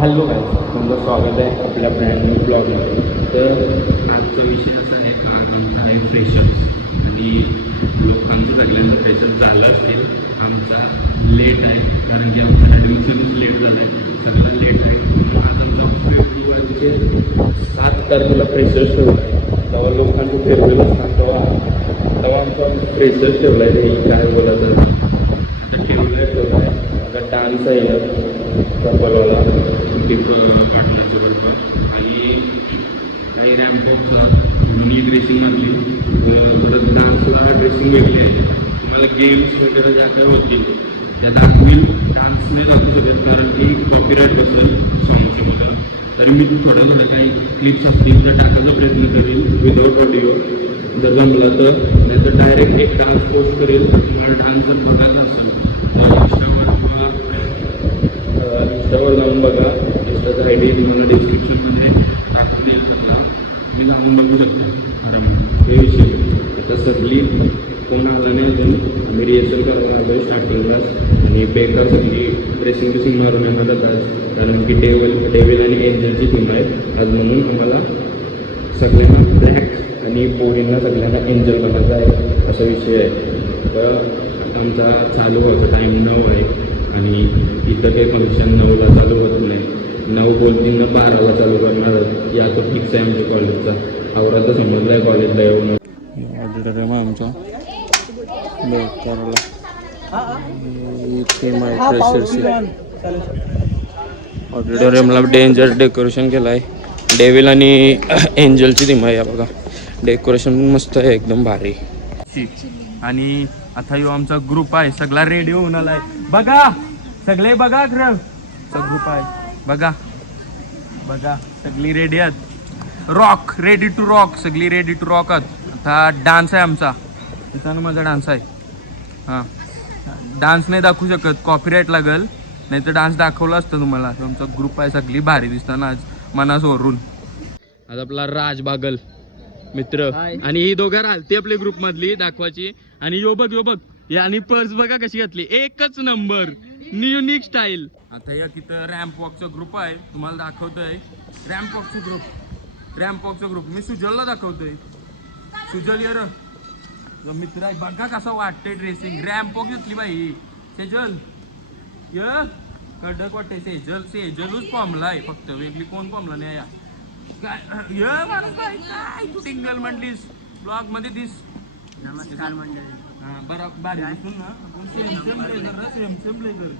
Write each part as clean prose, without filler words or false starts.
Hello guys, तुमचं स्वागत आहे आपल्या ब्रँड न्यू ब्लॉगमध्ये. तर आजचा विषय असा आहे का, आमचा आहे फ्रेशर्स. आणि लोकांचं सगळ्यांना फ्रेशर्स झालं असतील. आमचा लेट आहे कारण की आमचा ॲडमिशनच लेट झालं आहे, सगळं लेट आहे. आज आमचा फेब्रुवारीचे 7 तारखेला फ्रेशर्स ठेवला आहे. तेव्हा लोकांचं फेअरवेल असतात, तेव्हा आमचा फ्रेशर्स ठेवला आहे. हे काय बोलायचं आता ठेवला आहे. आता डान्स आहे कपलवाला टिप पाटलाच्या बरोबर आणि काही रॅम्पॉकचा मनी ड्रेसिंगमधली, परत डान्सला ड्रेसिंग वेगळी आहे. तुम्हाला गेम्स वगैरे ज्या काय होतील त्या दाखवील. डान्स नाही दाखवू शकत कारण की कॉपीराईट बसेल सॉंगच्याबद्दल. तर मी थोडं काही क्लिप्स असतील तर टाकायचा प्रयत्न करेल विदाऊट ऑडिओ जर जमलं तर, नाही तर डायरेक्ट एक डान्स पोस्ट करेल. तुम्हाला डान्स जर बघायचा असेल तर इंस्टावर जाऊन बघा. इंस्टाचा आय डी तुम्हाला डिस्क्रिप्शनमध्ये टाकून देईल. सगळा तुम्ही जाऊन बघू शकता आरामात. हे विषय तर सगळी कोण आला नाही अजून. आम्ही रिहर्सल करायला लागलो स्टार्टिंगला आणि बेकार सगळी ड्रेसिंग मारून येणार आज, कारण की डेव्हिल आणि एंजलची थीम आहे आज. म्हणून आम्हाला सगळ्यांना ब्लॅक आणि पोरींना सगळ्यांना एंजल बनायचा आहे असा विषय आहे. तर आमचा चालू व्हायचा टाईम 9 आहे आणि इथं काही फंक्शन 9ला चालू होत नाही. 9 बोलतील 12ला चालू करणार या तो फिक्स आहे आमच्या कॉलेजचा. आवरा तर समजलं आहे कॉलेजला येऊन. ऑडिटोरियम आहे आमचा बेकाराला. थीम आहे फ्रेशर्सची. ऑडिटोरियमला डेंजर डेकोरेशन केलं आहे. डेव्हिल आणि एंजलची थीम आहे. या बघा डेकोरेशन मस्त आहे, एकदम भारी. आणि आता यो आमचा ग्रुप आहे सगळा रेडी होऊन आलाय. बघा सगळे बघा, ग्रुप आहे बघा बघा, सगळी रेडी आहेत. रॉक, रेडी टू रॉक, सगळी रेडी टू रॉक आहेत. आता डान्स आहे आमचा, तिथं माझा डान्स आहे. हां, डान्स नाही दाखवू शकत, कॉपीराईट लागेल. नाही तर डान्स दाखवला असतं तुम्हाला. आमचा ग्रुप आहे, सगळी भारी दिसताना आज मनासवरून. आज आपला राज बागल मित्र आणि ही दोघं राहते आपल्या ग्रुप मधली दाखवायची. आणि यो बघ आणि पर्स बघा कशी घातली, एकच नंबर, युनिक स्टाईल. आता या तिथं रॅम्प वॉकचा ग्रुप आहे, तुम्हाला दाखवतोय. रॅम्प वॉकचा ग्रुप मी सुजलला दाखवतोय. सुजल यार मित्र आहे, बघा कसं वाटतंय ड्रेसिंग. रॅम्प वॉक घेतली बाई. सेजल य कडक वाटते. सेजलच फॉर्मला आहे फक्त, वेगळी कोण फॉर्मला नाही. या काय य माणूस काय तू सिंगल म्हणलीस ब्लॉग मध्ये दिस. नमस्कार मंडळी. हां बरं भारी दिसून ना. सेम ब्लेझर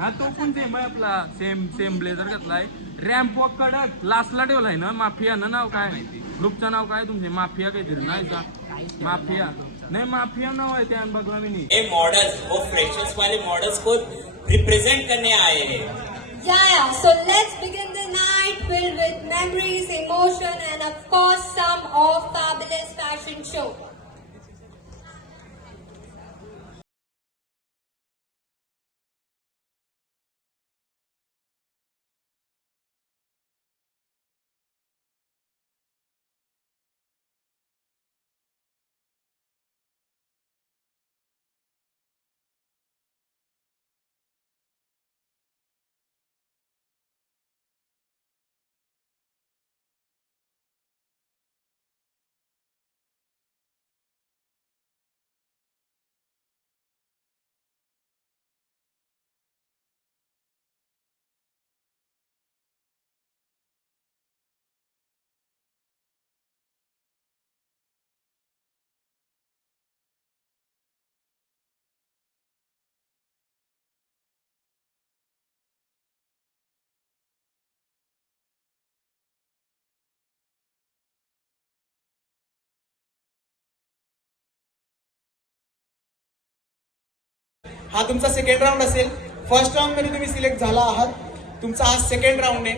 हा तो पण सेम आहे आपला. सेम ब्लेझर घातलाय. रॅम्प वॉक कडक लास्टला ठेवलाय ना. माफिया ना नाव काय, ग्रुपचं नाव काय तुमचे? माफिया काहीतरी नाही का? माफिया नाही, माफिया नाव आहे त्या. बघला मी नाही. ये मॉडल्स वो फ्रेशर्स वाले मॉडल्स को रिप्रेजेंट करने आए हैं. Yeah, so let's begin the night filled with memories, emotion, and of course some of fabulous fashion show. हा तुमचा सेकंड राऊंड असेल. फर्स्ट राऊंड मध्ये तुम्ही सिलेक्ट झाला आहात, तुमचा हा सेकंड राऊंड आहे.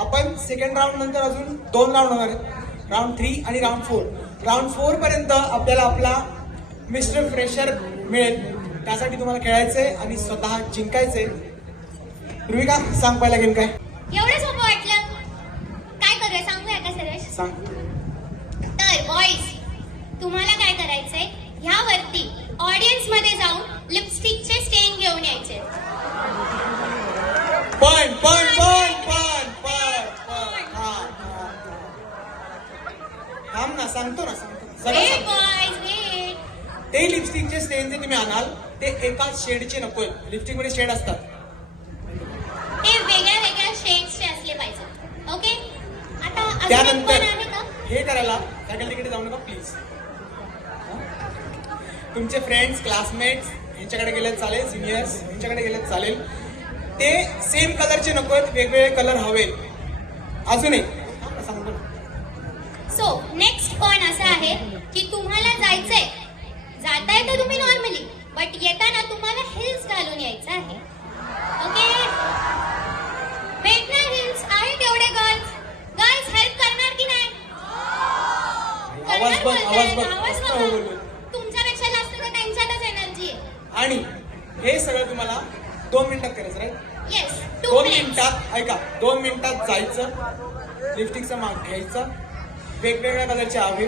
आपण सेकंड राऊंड नंतर अजून 2 राऊंड होणार आहेत, राऊंड 3 आणि राऊंड 4. राऊंड 4 पर्यंत आपल्याला आपला मिस्टर फ्रेशर मिळेल. त्यासाठी तुम्हाला खेळायचंय आणि स्वतः जिंकायचंय. रुविका सांग पहिला गेम काय? एवढं सोपं वाटलं, काय करूया सांगूया का सर्वेश? सांग. तर बॉईज, तुम्हाला काय करायचंय, ह्यावरती ऑडियन्स मध्ये जाऊन लिपस्टिकचे स्टेन घेऊन यायचे. पण तुम्ही आणाल ते एकाच शेडचे नकोय. लिपस्टिक मध्ये शेड असतात. ते वेगळ्या वेगळ्या शेड्सचे असले पाहिजे. ओके, आता अजून एक त्यानंतर पण आहे का? हे करायला फॅकल्टी कडे जाऊ नका प्लीज. तुमचे फ्रेंड्स क्लासमेट्स यांच्याकडे गेले चालेल, सिनियर्स यांच्याकडे गेले चालेल. ते सेम कलरचे नकोत, वेगवेगळे कलर हवे. अजून एक सांगतो ना. सो नेक्स्ट पॉइंट असा आहे की तुम्हाला जाताय तर तुम्ही नॉर्मली, बट येताना तुम्हाला हिल्स घालून यायचं आहे. ओके, भेटणार हिल्स आहे तेवढे गर्ल्स हेल्प करणार की नाही? आवाज करणार बंद, बोलताय, आवाज बंद. आवाज मस्त बघा. बोललो. तुमच्यापेक्षा जास्त तर त्यांच्यातच एनर्जी आहे. आणि हे सगळं तुम्हाला 2 मिनिटात करायचं राईट. येस, 2 मिनिटात ऐका, 2 मिनिटात जायचं, लिपस्टिकचा माग घ्यायचा, वेगवेगळ्या कलरचे हवे.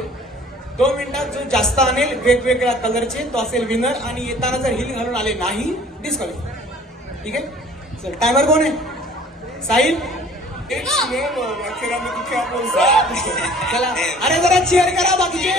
2 मिनिटात जो जास्त आणेल वेगवेगळ्या कलरचे तो असेल विनर. आणि येताना जर हिल घालून आले नाही डिस्क्वालिफाय. ठीक आहे, चल टायमर कोण आहे? साहिल. चला, अरे जरा चेअर करा बाकीचे.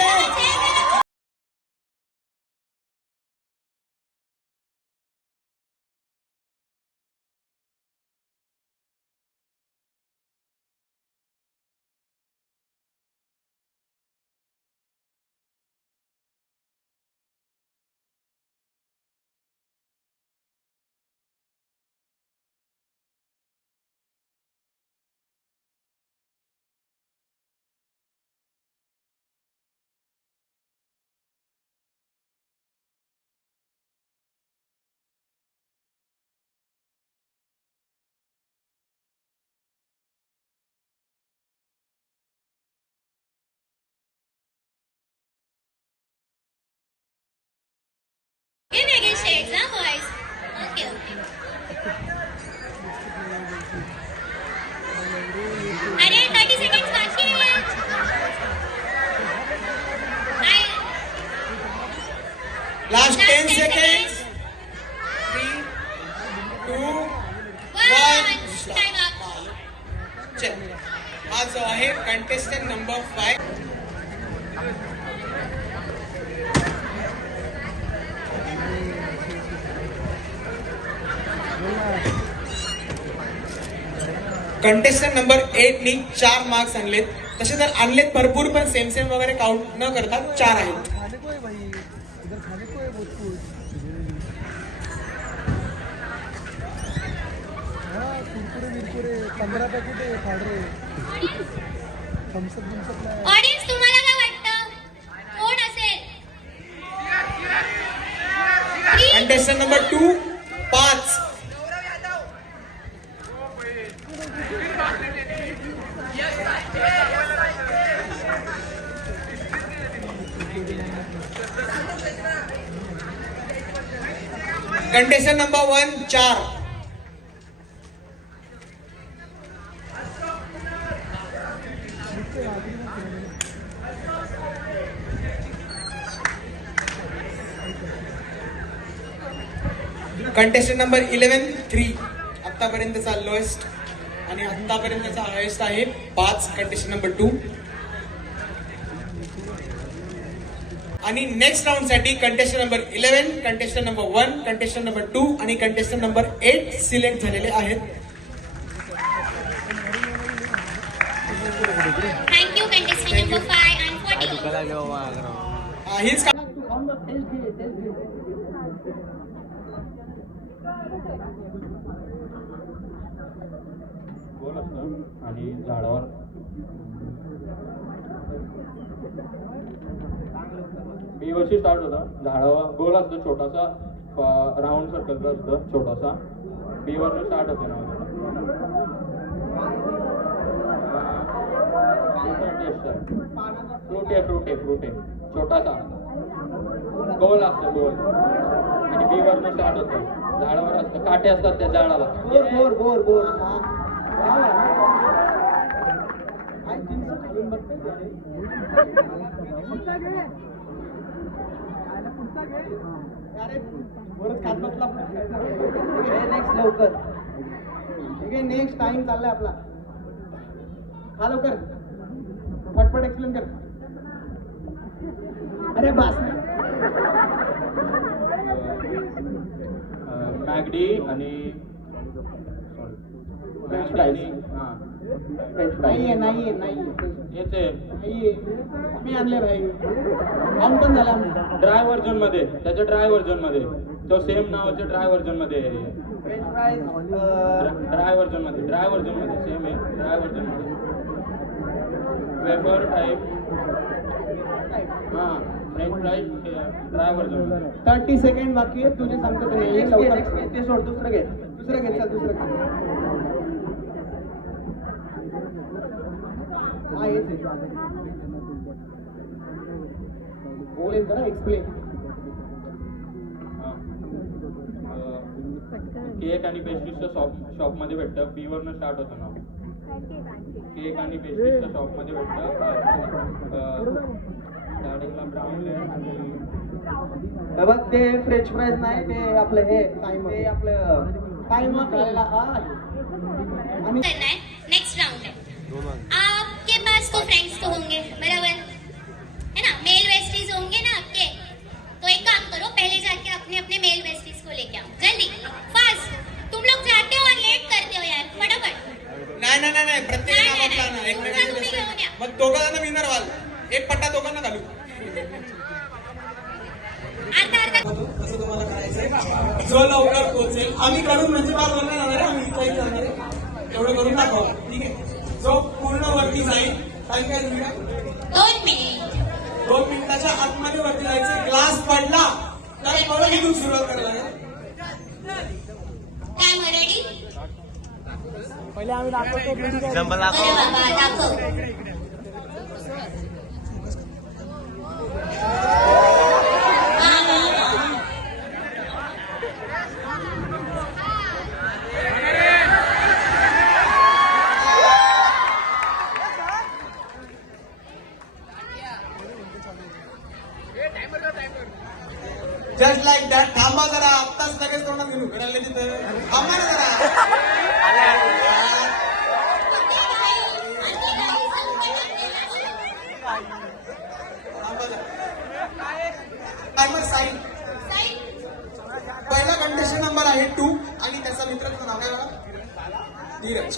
वेगळे शेड्स ना बॉयज. Okay okay. अरे 30 सेकंड्स बाकी आहे. Last 10 seconds. 3, 2, 1. Time up. चल, हा जो आहे कंटेस्टंट नंबर 5. कंटेस्टंट नंबर 8 नी 4 मार्क्स आणलेत. तसे जर आणलेत भरपूर, पण सेम वगैरे काउंट न करता 4 आहेत. ऑडियन्स तुम्हाला काय वाटतं कोण असेल? Contestant number 2 5. Contestant number 1 4. Contestant number 11 3. आतापर्यंतचा लोएस्ट आणि आतापर्यंतचा हायेस्ट आहे 5. Contestant number 2. आणि नेक्स्ट राऊंड साठी contestant number 11, contestant number 1, contestant number 2 आणि कंटेस्टंट नंबर 8 सिलेक्ट झालेले आहेत. Thank you contestant number 5 and 14. हीच का- गोल असतं आणि झाडावर बी वर्षी स्टार्ट होतं. झाडावर गोल असतो छोटासा, राऊंड सर्कलचा असतं छोटासा. बी वरनं स्टार्ट होते ना. फ्रूट आहे छोटासा, गोल असतो गोल. आणि बी वरनं स्टार्ट होतं. झाडावर असतं, काटे असतात त्या झाडाला. नेक्स्ट लवकर. ठीक आहे, नेक्स्ट टाइम चाललाय आपला. हा लवकर पटपट एक्सप्लेन कर. अरे बास. मॅगडी आणि फ्रेंच फ्राईज हां नाहीये हेच आहे मी आणले भाई ऑन पण झाला आमचा ड्राय व्हर्जन मध्ये, त्याच्या ड्राय व्हर्जन मध्ये, तो सेम नावाच्या ड्राय व्हर्जन मध्ये फ्रेंच फ्राईज ड्राय व्हर्जन मध्ये सेम आहे ड्राय व्हर्जन मध्ये वेफर टाईप हां फ्रेंच फ्राईज ड्राय व्हर्जन मध्ये 30 सेकंड बाकी आहे तुझे सांगतो ते ते सोड दुसरं घे चल दुसरं घे हा हेच आहे बोलेल का एक्सप्लेन केक आणि पेस्ट्रीजच्या शॉप मध्ये भेटतं, बी वरनं स्टार्ट होतं नाव. केक आणि पेस्ट्रीजच्या शॉप मध्ये भेटतं. स्टार्टिंगला ब्राऊन लेअर आणि हे बघ ते फ्रेंच फ्राईज नाही ते आपलं हे ते आपलं टाइम झालेला आणि करना है नेक्स्ट राउंड है आपके पास तो फ्रेंड्स तो होंगे बराबर है ना मेल वेस्टीज होंगे ना आपके तो एक काम करो पहले जाके अपने अपने मेल वेस्टीज को लेके आओ जल्दी फास्ट तुम लोग जाते हो और लेट करते हो यार फटाफट नाही प्रत्येक नाही, नावातला नाही. ना एकमेकांचे चल, तुम्ही घेऊन या. मग दोघांना विनर व्हाल एक पट्टा दोघांना घालू अर्धा अर्धा कसं तुम्हाला करायचंय जो लवकर पोहोचेल आम्ही करून म्हणजे बाल बनणार आहे आम्ही इथं जाणार आहे एवढं करून दाखवा ठीक आहे जो पूर्ण वरती जाईल काय 2 मिनिट 2 मिनिटाच्या आतमध्ये वरती जायचं ग्लास पडला तर परत इथून सुरुवात करायला लागेल काय रेडी पहिले आम्ही दाखवतो अरे बाबा दाखव जस्ट लाईक दॅट थांबा जरा आत्ताच लगेच तोंडात घेऊन करायला तिथं थांबा ना जरा टायमर साईन पहिला कंटेस्टंट नंबर आहे 2 आणि त्याचा मित्राचं नाव काय बघा धीरज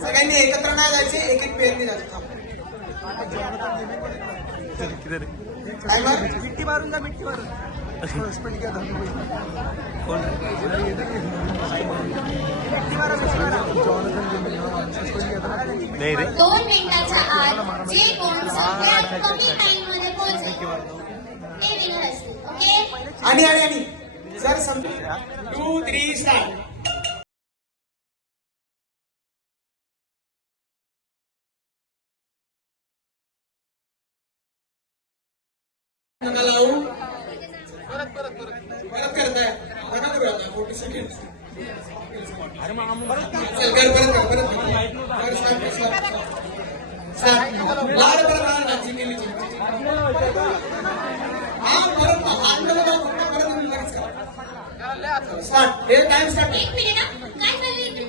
सगळ्यांनी एकत्र नाही जायचे एक एक पेअरने जायचे टायमर मिट्टी मारून जा मिट्टी मारून नाही रे 2 मिनिटाच्या आत जे कोण सगळ्यात कमी टाइम मध्ये पोहोचेल ते विनर असतील ओके आणि जर समजा 2 3 स्टार्ट नका लावू परत करताय नका करू आता 40 सेकंड चल कर परत लाड परत केली हा परत स्टार्ट हे टाइम स्टार्ट 1 मिनिट हा. काय चाललंय इथे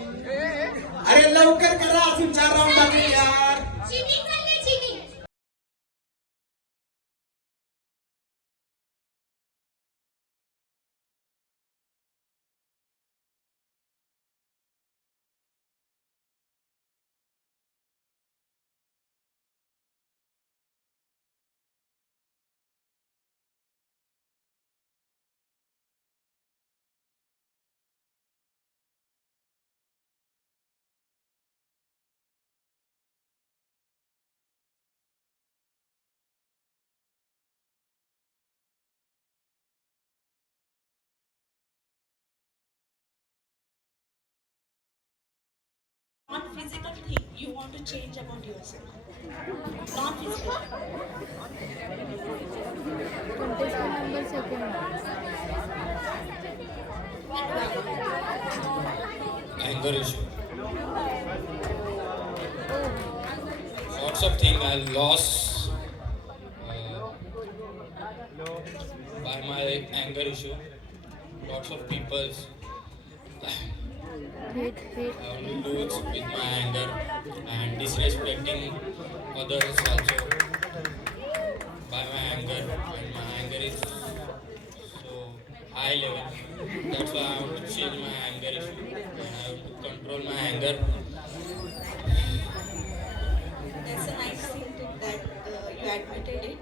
अरे लवकर करा अजून 4 राऊंड बाकी आहे यार चीटिंग चाललंय cheating non-physical thing you want to change about yourself. Non-physical. Anger issue. Lots of things I lost by my anger issue. Lots of people's I only lose with my anger and disrespecting others also by my anger, and my anger is so high level. That's why I have to change my anger issue and I have to control my anger. That's a nice thing that you admitted it.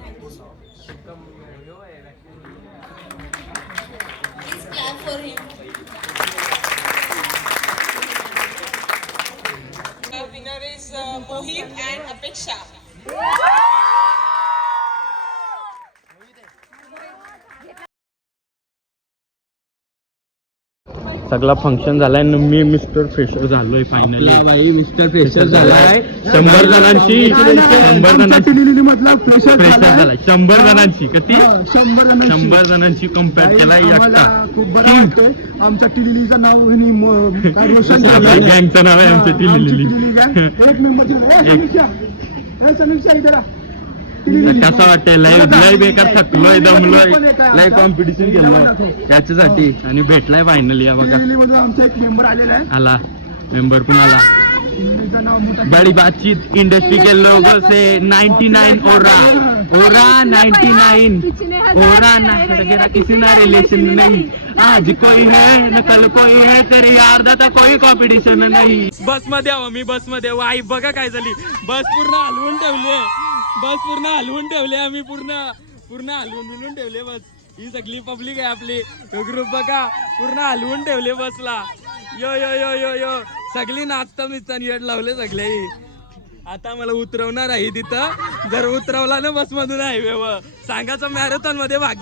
Thank you so much. Please clap for him. The winner is Mohit and Apeksha. सगळा function झालाय आणि मी mister fresher झालोय finally. भाई mister fresher झालाय. 100 जणांची 100 जणांची किती 100 जणांची कम्पेअर केला एकटा. खूप बरं वाटतंय. आमच्या टिलीचं नाव रोशन गँगचं नाव आहे आमच्या टिली. एक मेंबर समीक्षा इधर कसं वाटतंय? लय बेकार थकलोय दमलोय. लय कॉम्पिटिशन केलं याच्यासाठी आणि भेटलाय फायनली. या बघा आमचा एक मेंबर आलेला आहे. आला मेंबर पण आला. टिलीचं नाव मोठा बड़ी बातचीत इंडस्ट्री के लोगों से 99 ओरा 99 ओरा ना किसी ना रिलेशन नहीं. आज कोई है न कल कोई है तेरी यार था कोई कॉम्पिटिशन नहीं. बस मध्ये आहो मी बस मध्ये. वाई बघा काय झाली. बस पूर्ण हलवून ठेवली. बस पूर्ण हलवून ठेवले आम्ही. पूर्ण हलवून ठेवले बस. ही सगळी पब्लिक आहे आपली. ग्रुप बघा पूर्ण हलवून ठेवले बसला. यो यो यो यो यो सगळी नाचता मिचता येड लावले सगळे. आता मला उतरवणार आहे तिथं. जर उतरवला ना बस मधून हायवेवर सांगायचं मॅरेथॉन मध्ये भाग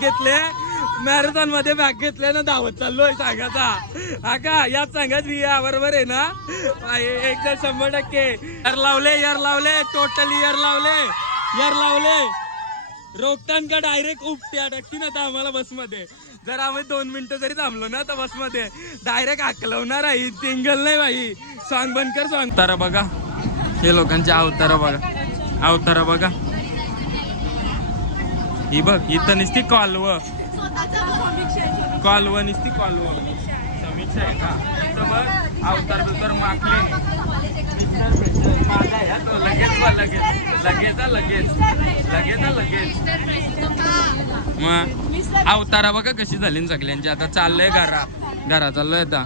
घेतले ना धावत चाललोय सांगायचा. हा का याच सांगा रिया बरोबर आहे ना. एकदा 100% यार लावले टोटली यार लावले रोखतान का डायरेक्ट उपट्या टाकती ना आम्हाला बसमध्ये. जर आम्ही 2 मिनिटं जरी थांबलो ना तर बसमध्ये डायरेक्ट हाकलवणार आहे. सिंगल नाही भाई. सॉंग बंद कर. सॉंग अवतार बघा. हे लोकांचे अवतार बघा. ही बघ इथं नुसती कॉलव नुसती समीक्षा आहे का. इथं बघ अवतार मागले. मग अवतारा बघा कशी झाली सगळ्यांची. आता चाललंय घरा चाललोय आता.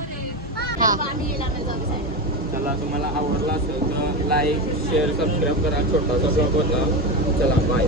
चला तुम्हाला आवडला असेल तर लाईक शेअर सबस्क्राईब करा. छोटासा ब्लॉग होता. चला बाय.